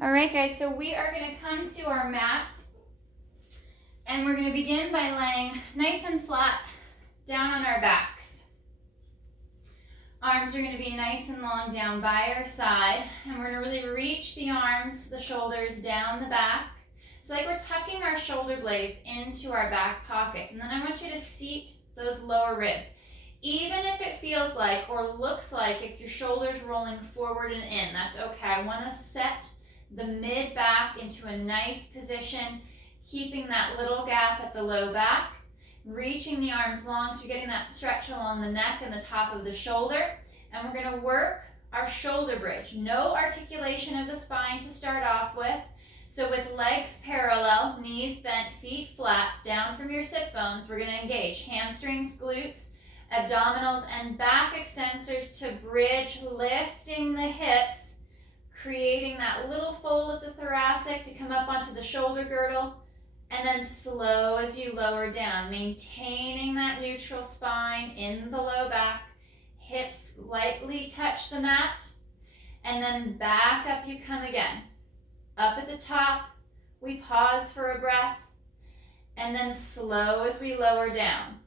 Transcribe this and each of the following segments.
All right, guys, so we are going to come to our mats, and we're going to begin by laying nice and flat down on our backs. Arms are going to be nice and long down by our side, and we're going to really reach the arms, the shoulders down the back. It's like we're tucking our shoulder blades into our back pockets, and then I want you to seat those lower ribs. Even if it feels like or looks like your shoulders rolling forward and in, that's okay. I want to set the mid back into a nice position, keeping that little gap at the low back, reaching the arms long so you're getting that stretch along the neck and the top of the shoulder. And we're going to work our shoulder bridge. No articulation of the spine to start off with. So with legs parallel, knees bent, feet flat, down from your sit bones, we're going to engage hamstrings, glutes, abdominals, and back extensors to bridge, lifting the hips, creating that little fold at the thoracic to come up onto the shoulder girdle, and then slow as you lower down, maintaining that neutral spine in the low back, hips lightly touch the mat, and then back up you come again. Up at the top, we pause for a breath, and then slow as we lower down.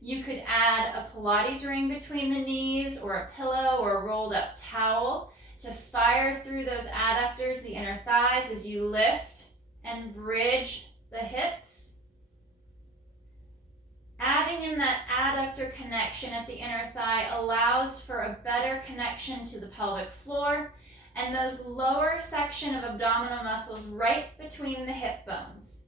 You could add a Pilates ring between the knees, or a pillow, or a rolled up towel to fire through those adductors, the inner thighs, as you lift and bridge the hips. Adding in that adductor connection at the inner thigh allows for a better connection to the pelvic floor and those lower section of abdominal muscles right between the hip bones.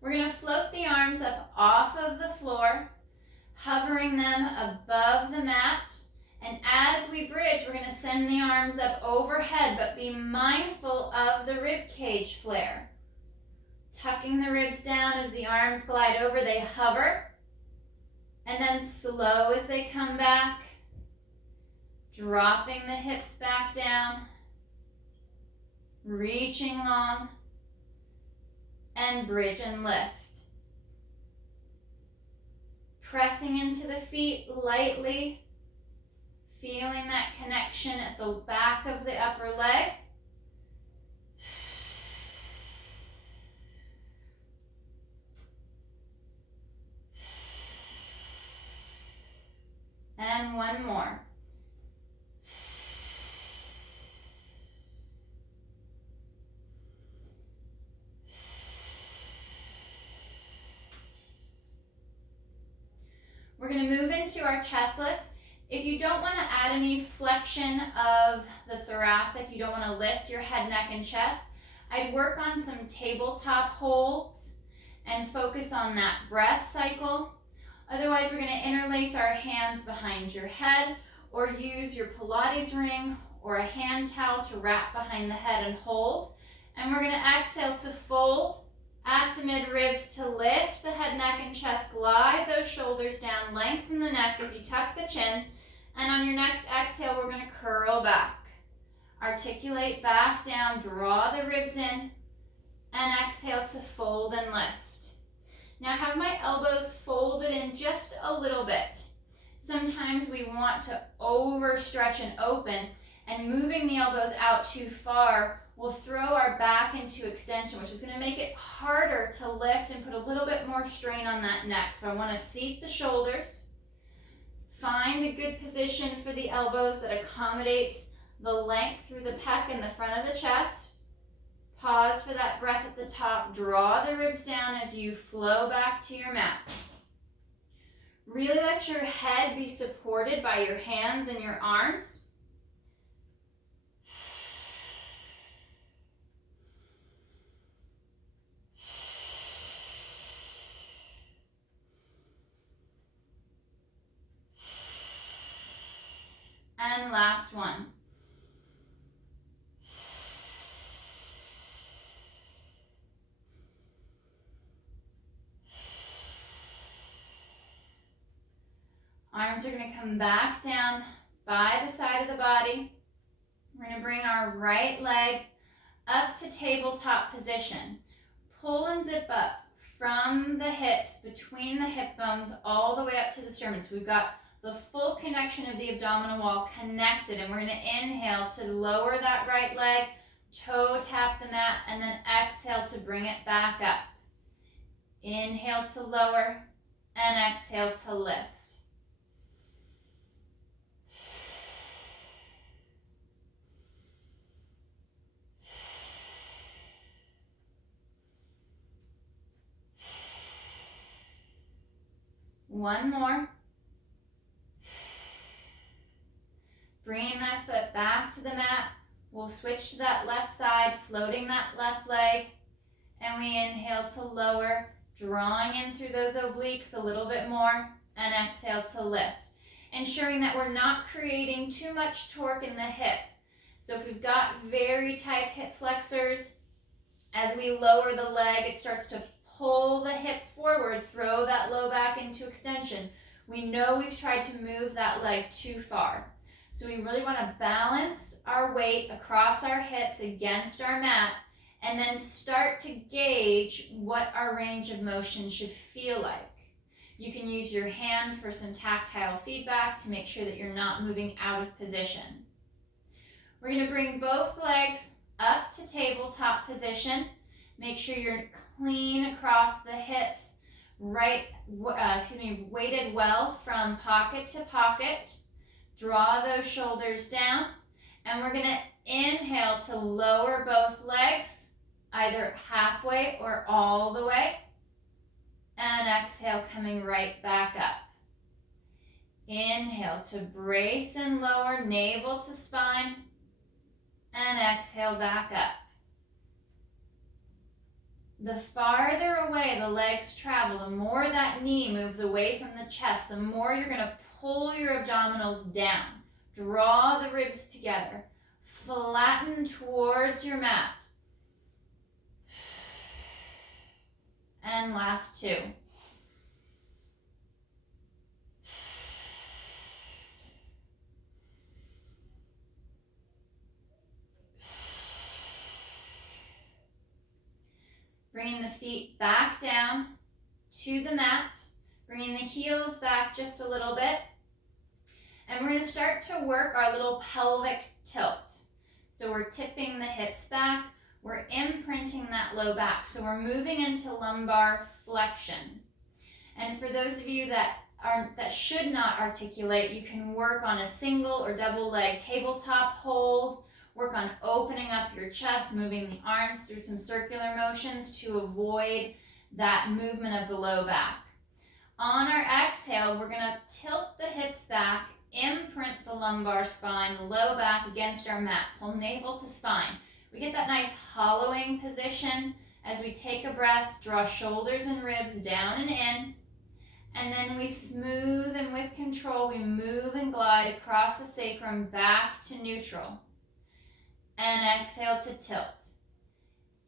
We're going to float the arms up off of the floor, hovering them above the mat. And as we bridge, we're going to send the arms up overhead, but be mindful of the rib cage flare. Tucking the ribs down as the arms glide over, they hover. And then slow as they come back, dropping the hips back down, reaching long, and bridge and lift. Pressing into the feet lightly, feeling that connection at the back of the upper leg. And one more. We're going to move into our chest lift. If you don't want to add any flexion of the thoracic, you don't want to lift your head, neck, and chest, I'd work on some tabletop holds and focus on that breath cycle. Otherwise, we're going to interlace our hands behind your head or use your Pilates ring or a hand towel to wrap behind the head and hold. And we're going to exhale to fold at the mid ribs to lift the head, neck, and chest. Glide those shoulders down, lengthen the neck as you tuck the chin. And on your next exhale, we're going to curl back. Articulate back down, draw the ribs in, and exhale to fold and lift. Now have my elbows folded in just a little bit. Sometimes we want to overstretch and open, and moving the elbows out too far will throw our back into extension, which is going to make it harder to lift and put a little bit more strain on that neck. So I want to seat the shoulders. Find a good position for the elbows that accommodates the length through the pec and the front of the chest. Pause for that breath at the top. Draw the ribs down as you flow back to your mat. Really let your head be supported by your hands and your arms. And last one. Arms are going to come back down by the side of the body. We're going to bring our right leg up to tabletop position. Pull and zip up. from the hips, between the hip bones, all the way up to the sternum. So we've got the full connection of the abdominal wall connected, and we're going to inhale to lower that right leg, toe tap the mat, and then exhale to bring it back up. Inhale to lower, and exhale to lift. One more. Bringing that foot back to the mat. We'll switch to that left side, floating that left leg. And we inhale to lower, drawing in through those obliques a little bit more, and exhale to lift. Ensuring that we're not creating too much torque in the hip. So if we've got very tight hip flexors, as we lower the leg, it starts to pull the hip forward, throw that low back into extension. We know we've tried to move that leg too far. So we really want to balance our weight across our hips against our mat, and then start to gauge what our range of motion should feel like. You can use your hand for some tactile feedback to make sure that you're not moving out of position. We're going to bring both legs up to tabletop position. Make sure you're clean across the hips, weighted well from pocket to pocket. Draw those shoulders down, and we're going to inhale to lower both legs, either halfway or all the way, and exhale, coming right back up. Inhale to brace and lower, navel to spine, and exhale back up. The farther away the legs travel, the more that knee moves away from the chest, the more you're going to pull your abdominals down. Draw the ribs together. Flatten towards your mat. And last two. Bringing the feet back down to the mat. Bringing the heels back just a little bit. And we're going to start to work our little pelvic tilt. So we're tipping the hips back. We're imprinting that low back. So we're moving into lumbar flexion. And for those of you that should not articulate, you can work on a single or double leg tabletop hold. Work on opening up your chest, moving the arms through some circular motions to avoid that movement of the low back. On our exhale, we're going to tilt the hips back, imprint the lumbar spine, the low back against our mat. Pull navel to spine. We get that nice hollowing position as we take a breath, draw shoulders and ribs down and in. And then we smooth, and with control, we move and glide across the sacrum back to neutral. And exhale to tilt.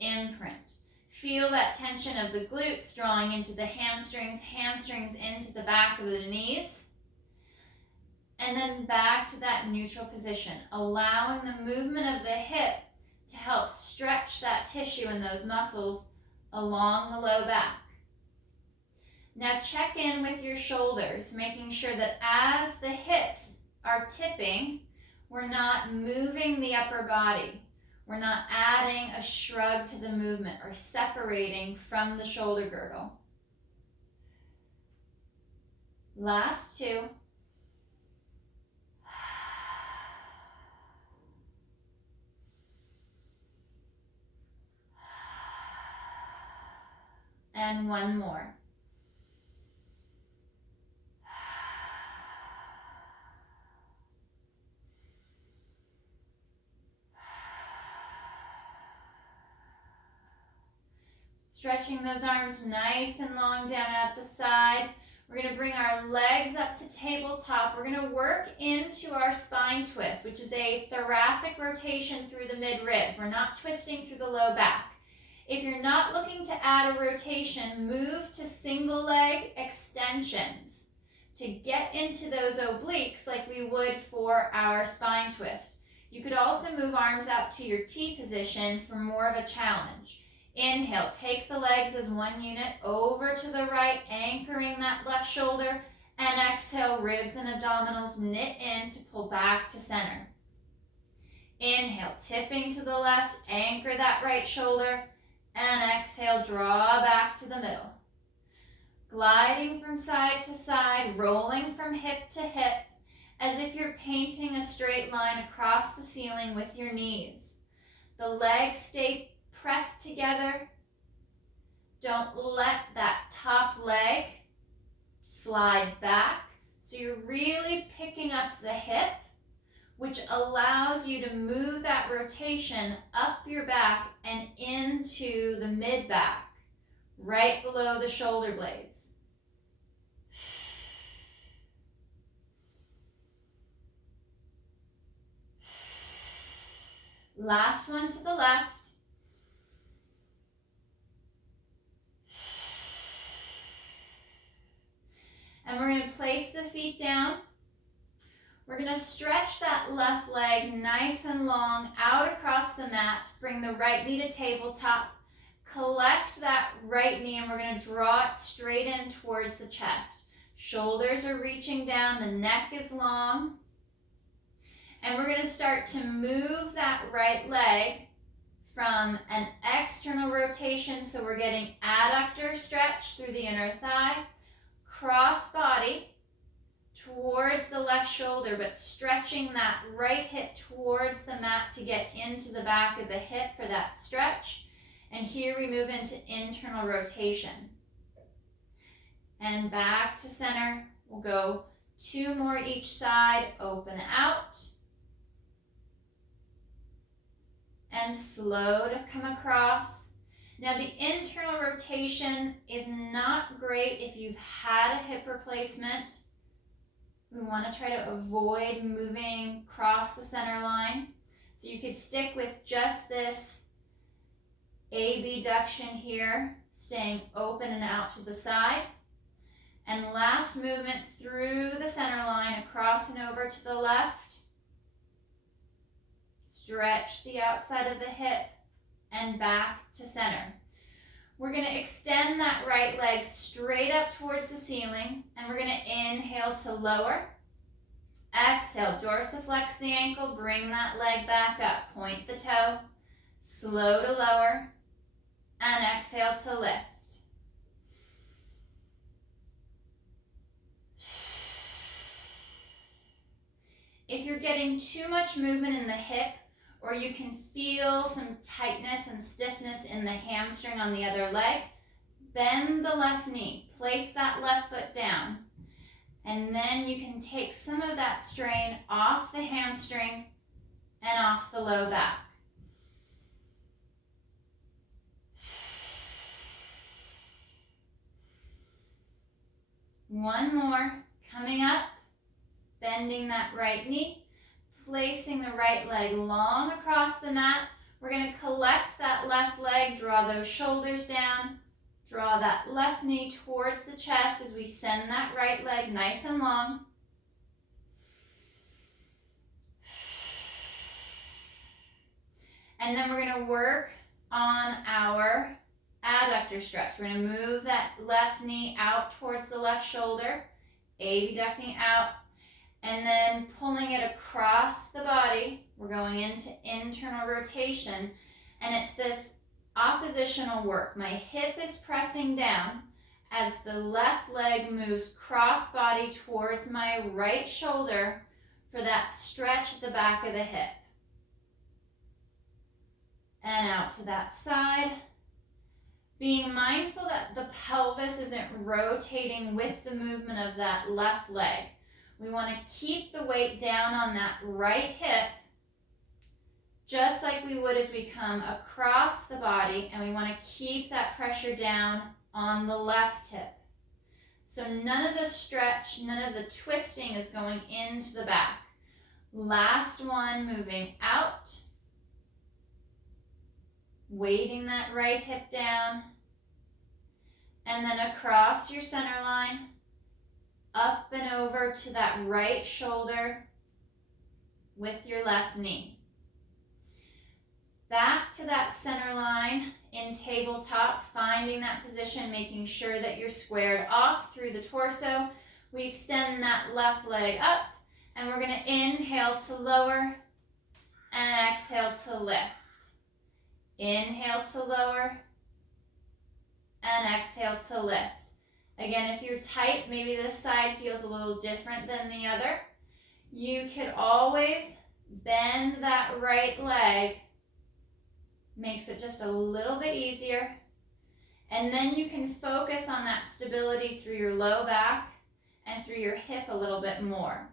Imprint. Feel that tension of the glutes drawing into the hamstrings into the back of the knees. And then back to that neutral position, allowing the movement of the hip to help stretch that tissue and those muscles along the low back. Now check in with your shoulders, making sure that as the hips are tipping, we're not moving the upper body. We're not adding a shrug to the movement or separating from the shoulder girdle. Last two. And one more. Stretching those arms nice and long down at the side. We're going to bring our legs up to tabletop. We're going to work into our spine twist, which is a thoracic rotation through the mid-ribs. We're not twisting through the low back. If you're not looking to add a rotation, move to single leg extensions to get into those obliques like we would for our spine twist. You could also move arms out to your T position for more of a challenge. Inhale, take the legs as one unit over to the right, anchoring that left shoulder. And exhale, ribs and abdominals knit in to pull back to center. Inhale, tipping to the left, anchor that right shoulder. And exhale, draw back to the middle. Gliding from side to side, rolling from hip to hip, as if you're painting a straight line across the ceiling with your knees. The legs stay pressed together. Don't let that top leg slide back. So you're really picking up the hip, which allows you to move that rotation up your back and into the mid-back, right below the shoulder blades. Last one to the left. And we're going to place the feet down. We're going to stretch that left leg nice and long out across the mat. Bring the right knee to tabletop. Collect that right knee and we're going to draw it straight in towards the chest. Shoulders are reaching down, the neck is long. And we're going to start to move that right leg from an external rotation, so we're getting adductor stretch through the inner thigh, cross body towards the left shoulder, but stretching that right hip towards the mat to get into the back of the hip for that stretch. And here we move into internal rotation. And back to center. We'll go 2 more each side, open out. And slow to come across. Now the internal rotation is not great if you've had a hip replacement. We want to try to avoid moving across the center line. So you could stick with just this abduction here, staying open and out to the side. And last movement through the center line, across and over to the left. Stretch the outside of the hip and back to center. We're going to extend that right leg straight up towards the ceiling, and we're going to inhale to lower. Exhale, dorsiflex the ankle, bring that leg back up. Point the toe, slow to lower, and exhale to lift. If you're getting too much movement in the hip, or you can feel some tightness and stiffness in the hamstring on the other leg, bend the left knee, place that left foot down, and then you can take some of that strain off the hamstring and off the low back. One more, coming up, bending that right knee, placing the right leg long across the mat. We're going to collect that left leg, draw those shoulders down, draw that left knee towards the chest as we send that right leg nice and long. And then we're going to work on our adductor stretch. We're going to move that left knee out towards the left shoulder, abducting out, and then pulling it across the body. We're going into internal rotation, and it's this oppositional work. My hip is pressing down as the left leg moves cross body towards my right shoulder for that stretch at the back of the hip. And out to that side. Being mindful that the pelvis isn't rotating with the movement of that left leg. We want to keep the weight down on that right hip, just like we would as we come across the body, and we want to keep that pressure down on the left hip. So none of the stretch, none of the twisting is going into the back. Last one, moving out. Weighting that right hip down. And then across your center line, up and over to that right shoulder with your left knee. Back to that center line in tabletop, finding that position, making sure that you're squared off through the torso. We extend that left leg up, and we're going to inhale to lower and exhale to lift. Inhale to lower and exhale to lift. Again, if you're tight, maybe this side feels a little different than the other. You could always bend that right leg, makes it just a little bit easier. And then you can focus on that stability through your low back and through your hip a little bit more.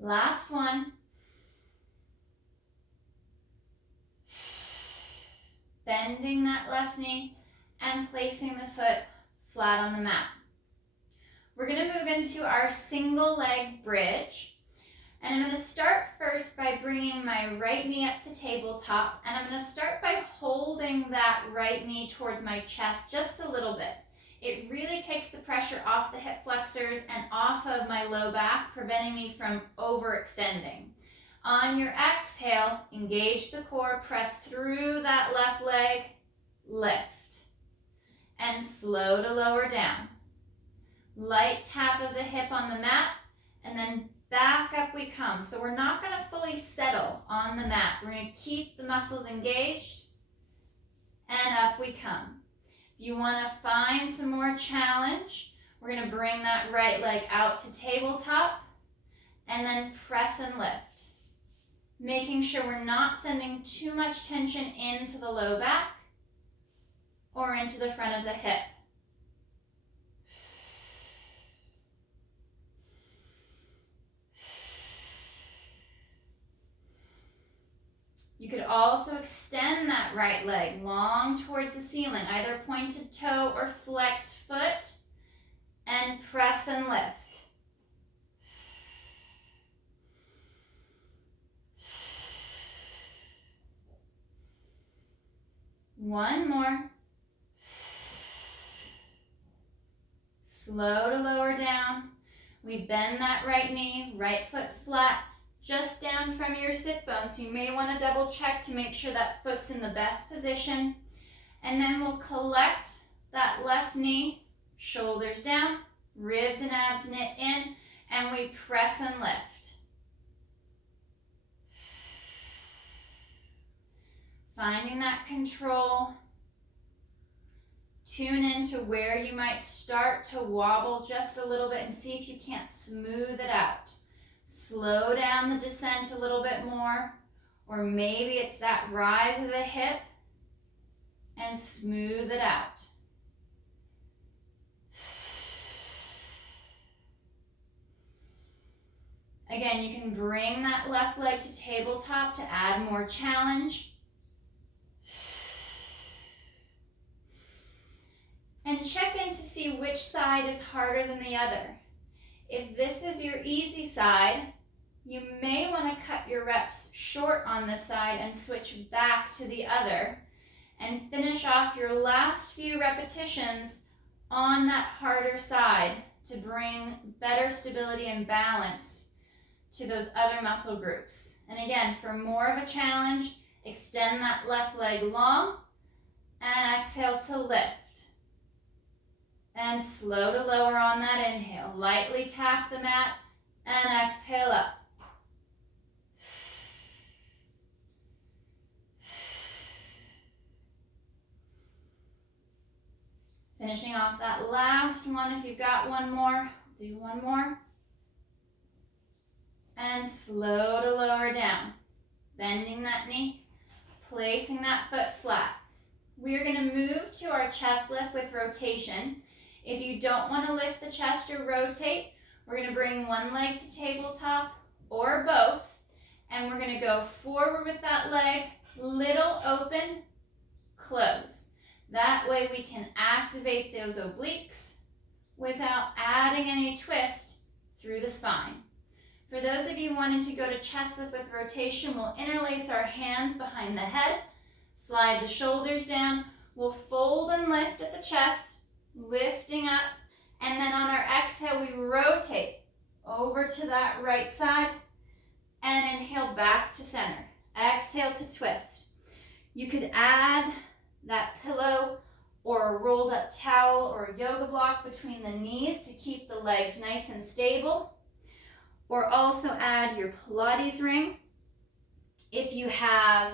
Last one. Bending that left knee and placing the foot flat on the mat. We're going to move into our single leg bridge. And I'm going to start first by bringing my right knee up to tabletop. And I'm going to start by holding that right knee towards my chest just a little bit. It really takes the pressure off the hip flexors and off of my low back, preventing me from overextending. On your exhale, engage the core, press through that left leg, lift, and slow to lower down. Light tap of the hip on the mat, and then back up we come. So we're not going to fully settle on the mat. We're going to keep the muscles engaged, and up we come. If you want to find some more challenge, we're going to bring that right leg out to tabletop and then press and lift. Making sure we're not sending too much tension into the low back or into the front of the hip. You could also extend that right leg long towards the ceiling, either pointed toe or flexed foot, and press and lift. One more. Slow to lower down. We bend that right knee, right foot flat, just down from your sit bone. So you may want to double check to make sure that foot's in the best position. And then we'll collect that left knee, shoulders down, ribs and abs knit in, and we press and lift. Finding that control. Tune into where you might start to wobble just a little bit and see if you can't smooth it out. Slow down the descent a little bit more, or maybe it's that rise of the hip, and smooth it out. Again, you can bring that left leg to tabletop to add more challenge. And check in to see which side is harder than the other. If this is your easy side, you may want to cut your reps short on this side and switch back to the other and finish off your last few repetitions on that harder side to bring better stability and balance to those other muscle groups. And again, for more of a challenge, extend that left leg long and exhale to lift. And slow to lower on that inhale. Lightly tap the mat and exhale up. Finishing off that last one. If you've got one more, do one more. And slow to lower down. Bending that knee, placing that foot flat. We're going to move to our chest lift with rotation. If you don't want to lift the chest or rotate, we're going to bring one leg to tabletop or both, and we're going to go forward with that leg, little open, close. That way we can activate those obliques without adding any twist through the spine. For those of you wanting to go to chest lift with rotation, we'll interlace our hands behind the head, slide the shoulders down, We'll fold and lift at the chest, lifting up, and then on our exhale, we rotate over to that right side and inhale back to center. Exhale to twist. You could add that pillow or a rolled up towel or a yoga block between the knees to keep the legs nice and stable. Or also add your Pilates ring. If you have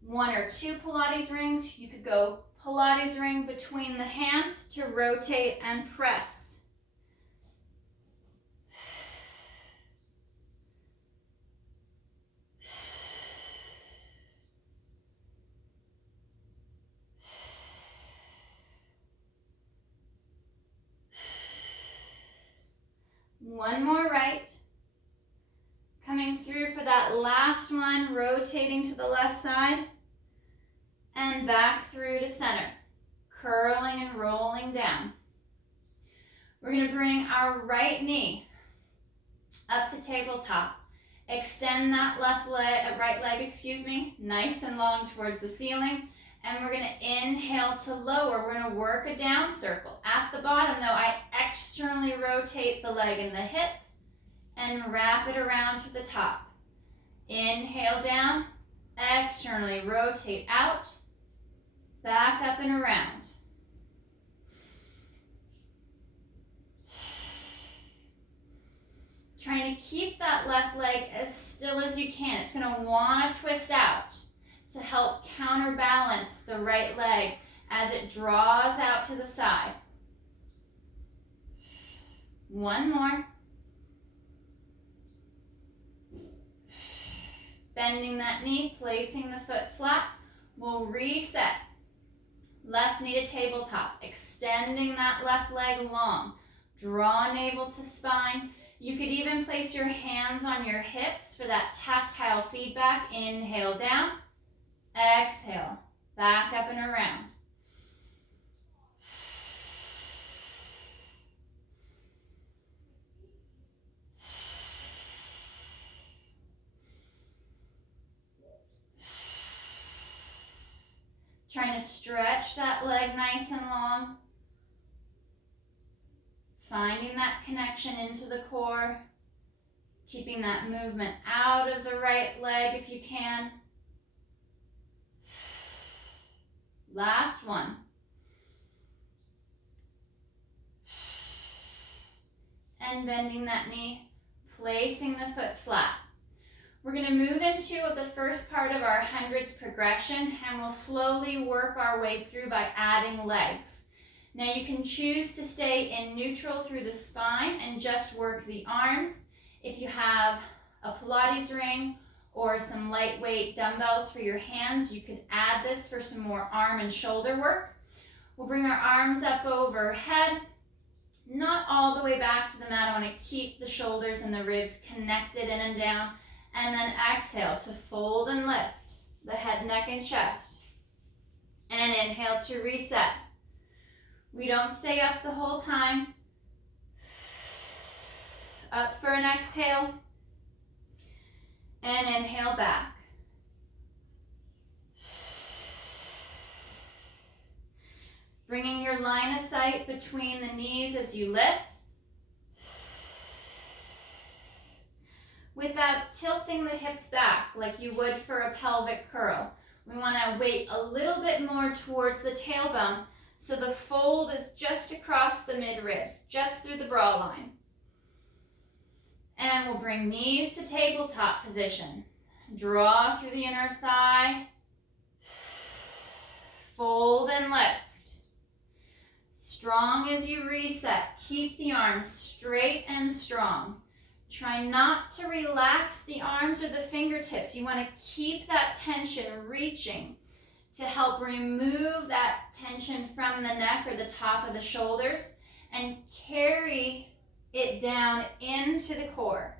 1 or 2 Pilates rings, you could go Pilates ring between the hands to rotate and press. One more right. Coming through for that last one, rotating to the left side and back through to center, curling and rolling down. We're going to bring our right knee up to tabletop. Extend that right leg, nice and long towards the ceiling. And we're going to inhale to lower. We're going to work a down circle. At the bottom, though, I externally rotate the leg and the hip and wrap it around to the top. Inhale down, externally rotate out, back up and around. Trying to keep that left leg as still as you can. It's going to want to twist out to help counterbalance the right leg as it draws out to the side. One more. Bending that knee, placing the foot flat. We'll reset. Left knee to tabletop, extending that left leg long. Draw navel to spine. You could even place your hands on your hips for that tactile feedback. Inhale down, exhale, back up and around. Trying to stretch that leg nice and long. Finding that connection into the core. Keeping that movement out of the right leg if you can. Last one. And bending that knee, placing the foot flat. We're going to move into the first part of our hundreds progression, and we'll slowly work our way through by adding legs. Now you can choose to stay in neutral through the spine and just work the arms. If you have a Pilates ring or some lightweight dumbbells for your hands, you can add this for some more arm and shoulder work. We'll bring our arms up overhead, not all the way back to the mat. I want to keep the shoulders and the ribs connected in and down. And then exhale to fold and lift the head, neck, and chest. And inhale to reset. We don't stay up the whole time. Up for an exhale. And inhale back. Bringing your line of sight between the knees as you lift. Without tilting the hips back like you would for a pelvic curl. We want to weight a little bit more towards the tailbone so the fold is just across the mid-ribs, just through the bra line. And we'll bring knees to tabletop position. Draw through the inner thigh. Fold and lift. Strong as you reset. Keep the arms straight and strong. Try not to relax the arms or the fingertips. You want to keep that tension reaching to help remove that tension from the neck or the top of the shoulders and carry it down into the core.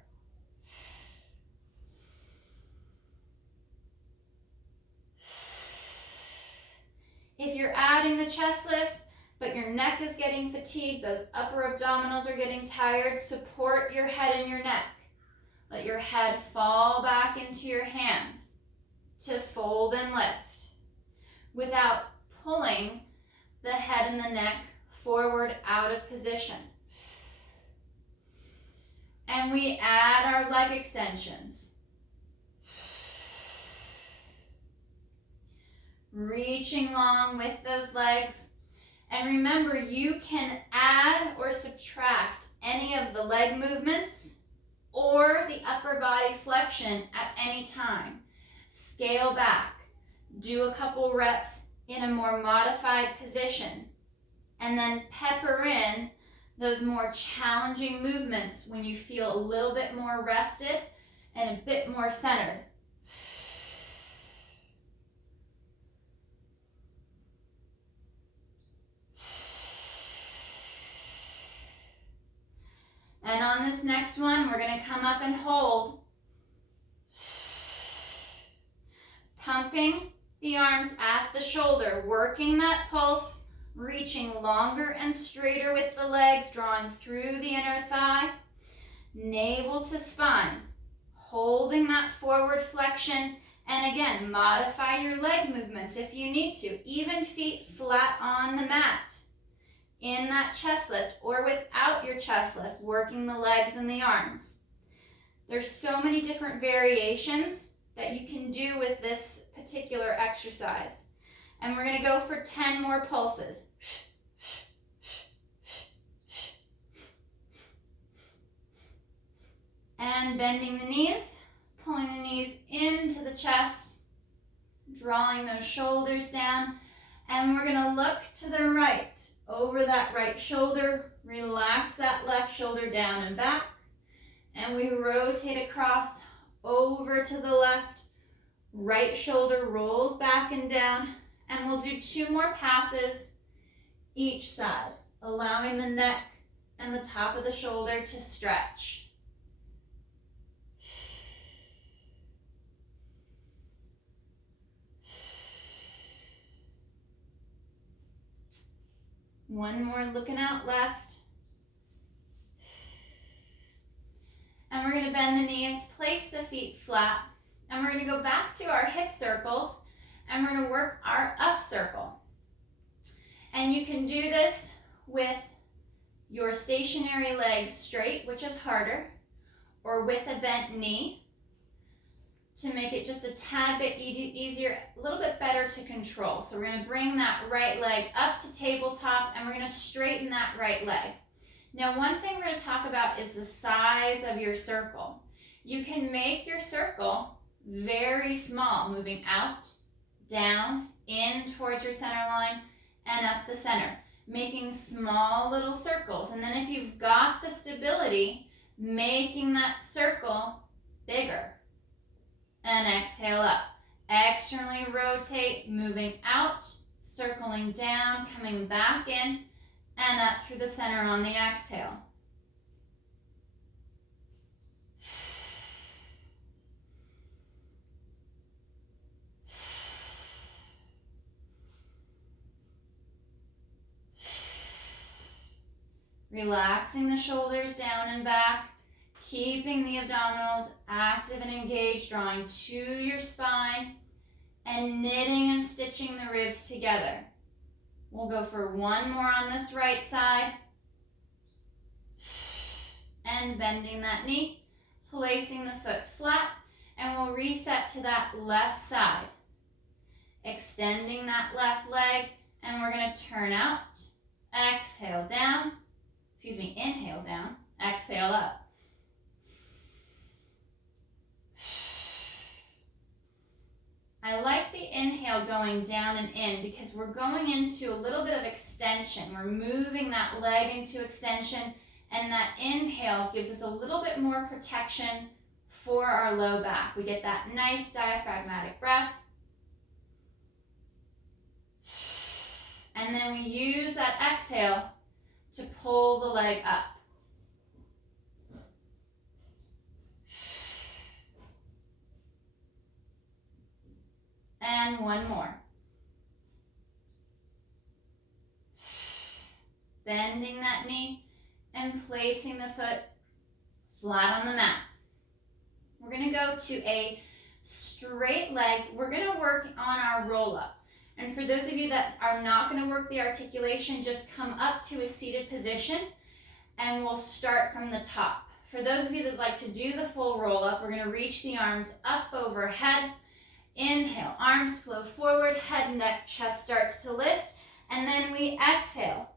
If you're adding the chest lift, but your neck is getting fatigued, those upper abdominals are getting tired, support your head and your neck. Let your head fall back into your hands to fold and lift. Without pulling the head and the neck forward out of position. And we add our leg extensions. Reaching long with those legs. And remember, you can add or subtract any of the leg movements or the upper body flexion at any time. Scale back. Do a couple reps in a more modified position. And then pepper in those more challenging movements when you feel a little bit more rested and a bit more centered. And on this next one, we're going to come up and hold. Pumping the arms at the shoulder, working that pulse, reaching longer and straighter with the legs, drawing through the inner thigh, navel to spine, holding that forward flexion, and again, modify your leg movements if you need to, even feet flat on the mat. In that chest lift or without your chest lift, working the legs and the arms. There's so many different variations that you can do with this particular exercise. And we're going to go for 10 more pulses. And bending the knees, pulling the knees into the chest, drawing those shoulders down, and we're going to look to the right. Over that right shoulder, relax that left shoulder down and back, and we rotate across over to the left. Right shoulder rolls back and down, and we'll do 2 more passes each side, allowing the neck and the top of the shoulder to stretch. One more, looking out left. And we're going to bend the knees, place the feet flat, and we're going to go back to our hip circles, and we're going to work our up circle. And you can do this with your stationary legs straight, which is harder, or with a bent knee to make it just a tad bit easier, a little bit better to control. So we're going to bring that right leg up to tabletop, and we're going to straighten that right leg. Now, one thing we're going to talk about is the size of your circle. You can make your circle very small, moving out, down, in towards your center line, and up the center, making small little circles. And then if you've got the stability, making that circle bigger. And exhale up. Externally rotate, moving out, circling down, coming back in, and up through the center on the exhale. Relaxing the shoulders down and back. Keeping the abdominals active and engaged, drawing to your spine, and knitting and stitching the ribs together. We'll go for 1 more on this right side. And bending that knee, placing the foot flat, and we'll reset to that left side. Extending that left leg, and we're going to turn out. Exhale down. Inhale down. Exhale up. I like the inhale going down and in because we're going into a little bit of extension. We're moving that leg into extension, and that inhale gives us a little bit more protection for our low back. We get that nice diaphragmatic breath. And then we use that exhale to pull the leg up. And 1 more. Bending that knee and placing the foot flat on the mat. We're going to go to a straight leg. We're going to work on our roll up. And for those of you that are not going to work the articulation, just come up to a seated position and we'll start from the top. For those of you that like to do the full roll up, we're going to reach the arms up overhead. Inhale, arms flow forward, head, neck, chest starts to lift, and then we exhale,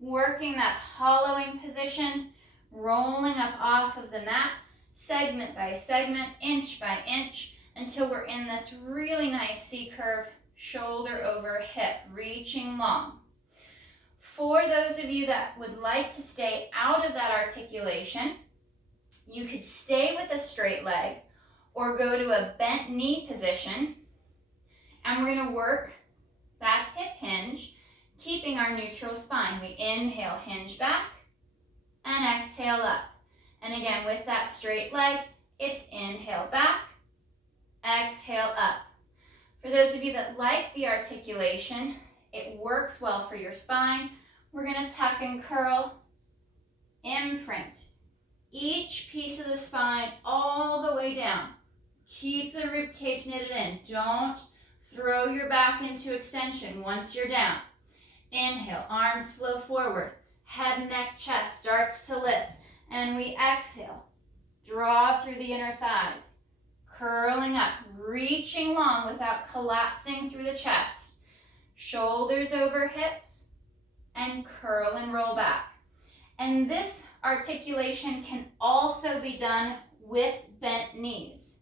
working that hollowing position, rolling up off of the mat, segment by segment, inch by inch, until we're in this really nice C-curve, shoulder over hip, reaching long. For those of you that would like to stay out of that articulation, you could stay with a straight leg or go to a bent knee position, and we're going to work that hip hinge, keeping our neutral spine. We inhale, hinge back, and exhale up. And again, with that straight leg, it's inhale back, exhale up. For those of you that like the articulation, it works well for your spine. We're going to tuck and curl, imprint each piece of the spine all the way down. Keep the rib cage knitted in. Don't throw your back into extension once you're down. Inhale, arms flow forward. Head, neck, chest starts to lift. And we exhale. Draw through the inner thighs. Curling up, reaching long without collapsing through the chest. Shoulders over hips. And curl and roll back. And this articulation can also be done with bent knees.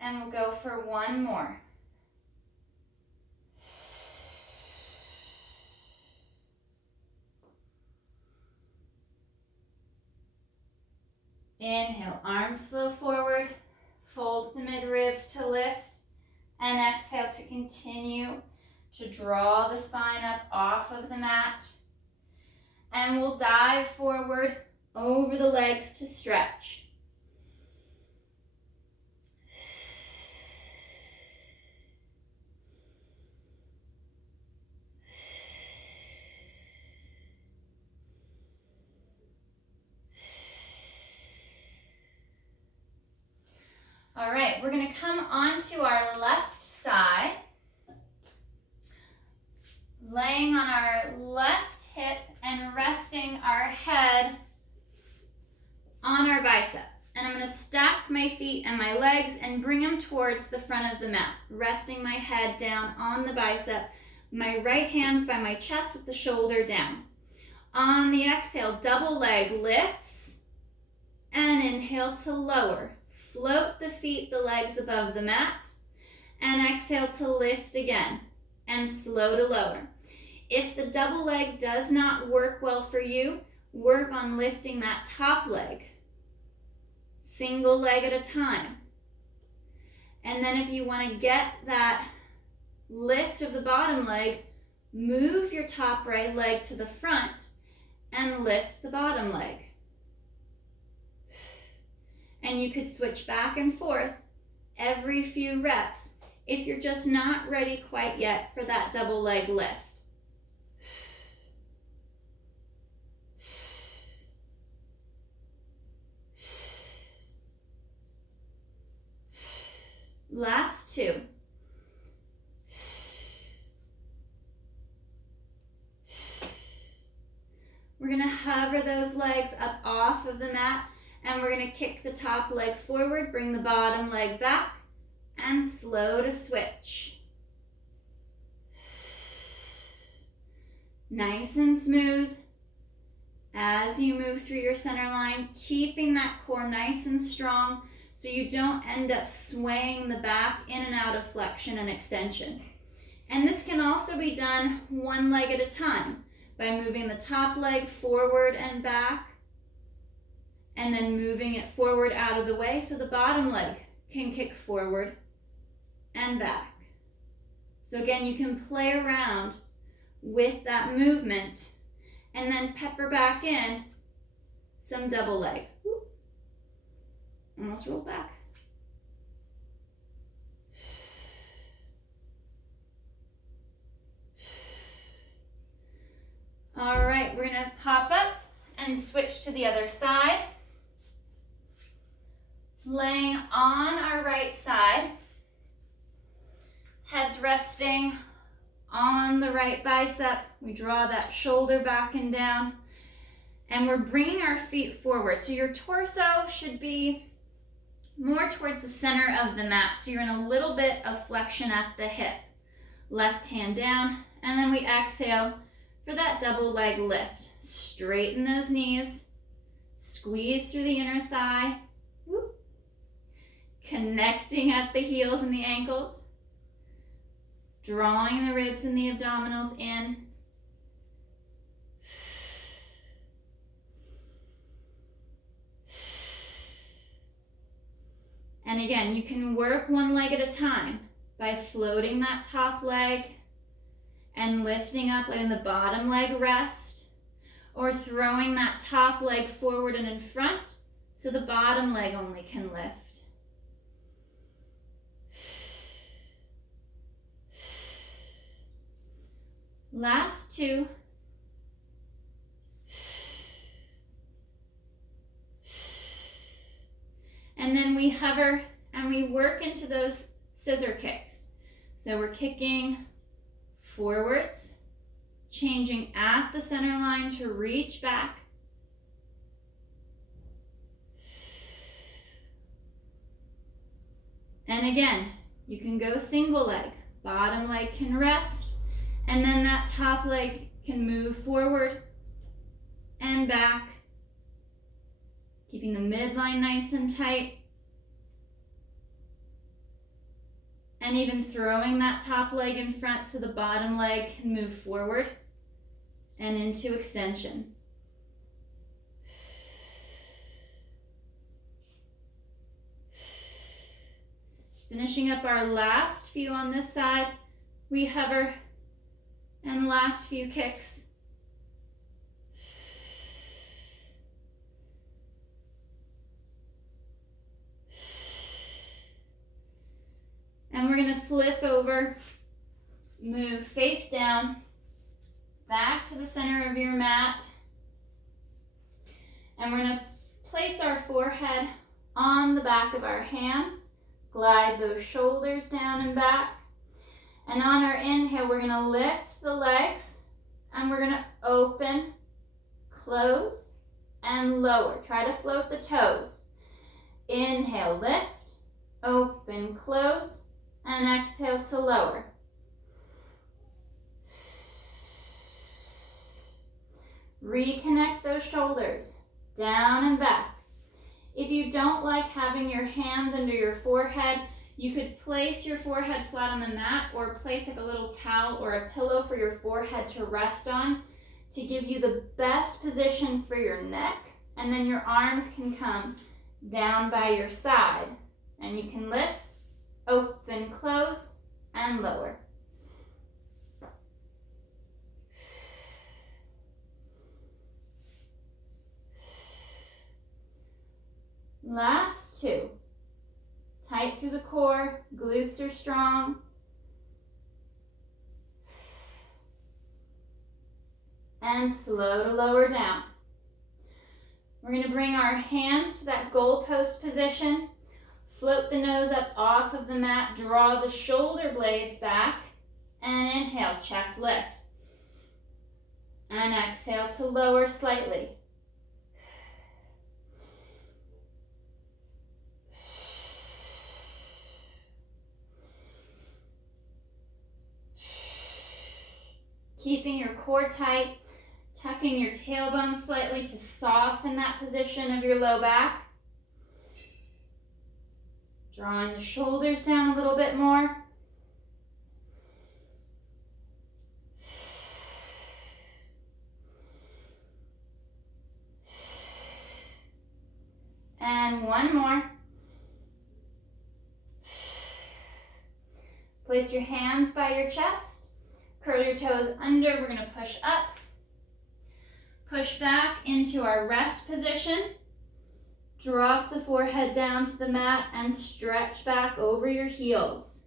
And we'll go for one more. Inhale, arms flow forward, fold the mid-ribs to lift, and exhale to continue to draw the spine up off of the mat. And we'll dive forward over the legs to stretch. All right, we're going to come onto our left side, laying on our left hip and resting our head on our bicep. And I'm going to stack my feet and my legs and bring them towards the front of the mat, resting my head down on the bicep, my right hand's by my chest with the shoulder down. On the exhale, double leg lifts, and inhale to lower. Float the feet, the legs above the mat, and exhale to lift again, and slow to lower. If the double leg does not work well for you, work on lifting that top leg, single leg at a time. And then if you want to get that lift of the bottom leg, move your top right leg to the front and lift the bottom leg. And you could switch back and forth every few reps if you're just not ready quite yet for that double leg lift. Last two. We're going to hover those legs up off of the mat, and we're going to kick the top leg forward, bring the bottom leg back, and slow to switch. Nice and smooth as you move through your center line, keeping that core nice and strong so you don't end up swaying the back in and out of flexion and extension. And this can also be done one leg at a time by moving the top leg forward and back, and then moving it forward out of the way so the bottom leg can kick forward and back. So again, you can play around with that movement and then pepper back in some double leg. Almost roll back. to the other side. Laying on our right side. Head's resting on the right bicep. We draw that shoulder back and down. And we're bringing our feet forward. So your torso should be more towards the center of the mat. So you're in a little bit of flexion at the hip. Left hand down, and then we exhale for that double leg lift. Straighten those knees. Squeeze through the inner thigh. Whoop. Connecting at the heels and the ankles. Drawing the ribs and the abdominals in. And again, you can work one leg at a time by floating that top leg and lifting up, letting the bottom leg rest, or throwing that top leg forward and in front so the bottom leg only can lift. Last two. And then we hover and we work into those scissor kicks. So we're kicking forwards, changing at the center line to reach back. And again, you can go single leg. Bottom leg can rest, and then that top leg can move forward and back, keeping the midline nice and tight. And even throwing that top leg in front so the bottom leg can move forward and into extension. Finishing up our last few on this side, we hover, and last few kicks. And we're going to flip over, move face down, back to the center of your mat. And we're going to place our forehead on the back of our hands, glide those shoulders down and back. And on our inhale, we're going to lift the legs, and we're going to open, close, and lower. Try to float the toes. Inhale, lift, open, close, and exhale to lower. Reconnect those shoulders, down and back. If you don't like having your hands under your forehead, you could place your forehead flat on the mat or place like a little towel or a pillow for your forehead to rest on to give you the best position for your neck. And then your arms can come down by your side, and you can lift, open, close, and lower. Last two. Tight through the core, glutes are strong. And slow to lower down. We're going to bring our hands to that goalpost position. Float the nose up off of the mat, draw the shoulder blades back, and inhale, chest lifts. And exhale to lower slightly. Keeping your core tight, tucking your tailbone slightly to soften that position of your low back. Drawing the shoulders down a little bit more. And one more. Place your hands by your chest. Curl your toes under. We're going to push up. Push back into our rest position. Drop the forehead down to the mat and stretch back over your heels.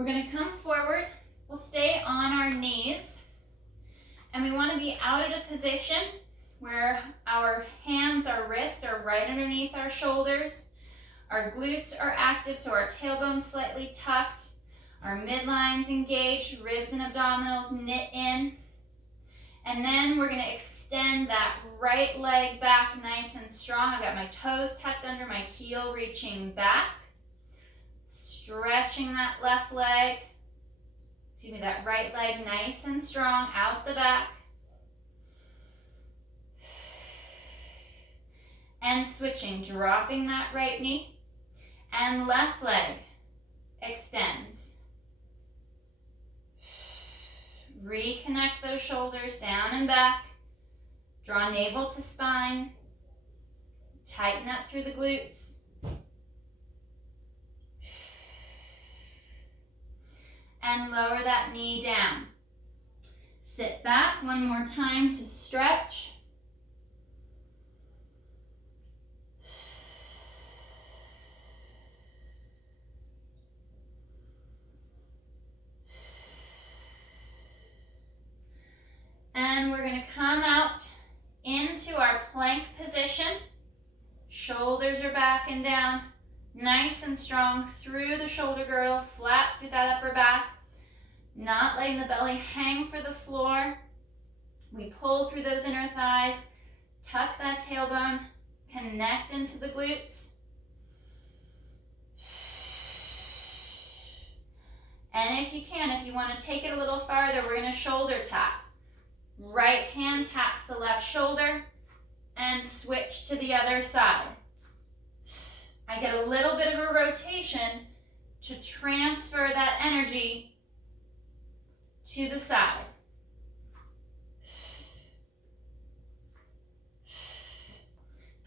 We're going to come forward. We'll stay on our knees. And we want to be out at a position where our hands, our wrists are right underneath our shoulders. Our glutes are active, so our tailbone's slightly tucked. Our midline's engaged, ribs and abdominals knit in. And then we're going to extend that right leg back nice and strong. I've got my toes tucked under, my heel reaching back. Stretching that left leg, that right leg nice and strong out the back. And switching, dropping that right knee. And left leg extends. Reconnect those shoulders down and back. Draw navel to spine. Tighten up through the glutes. And lower that knee down. Sit back one more time to stretch. And we're going to come out into our plank position. Shoulders are back and down. Nice and strong through the shoulder girdle, flat through that upper back. Not letting the belly hang for the floor. We pull through those inner thighs. Tuck that tailbone. Connect into the glutes. And if you can, if you want to take it a little farther, we're going to shoulder tap. Right hand taps the left shoulder and switch to the other side. I get a little bit of a rotation to transfer that energy to the side.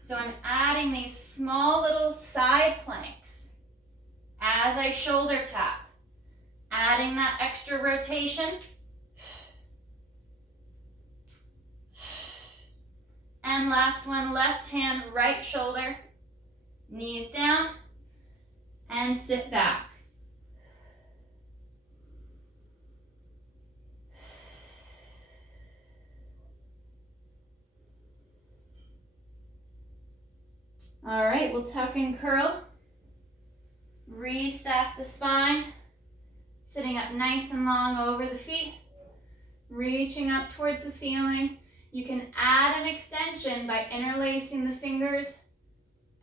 So I'm adding these small little side planks as I shoulder tap, adding that extra rotation. And last one, left hand, right shoulder, knees down, and sit back. All right, we'll tuck and curl. Restack the spine, sitting up nice and long over the feet, reaching up towards the ceiling. You can add an extension by interlacing the fingers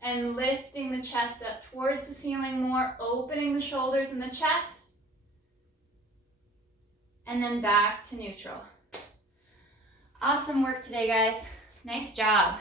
and lifting the chest up towards the ceiling more, opening the shoulders and the chest, and then back to neutral. Awesome work today, guys. Nice job.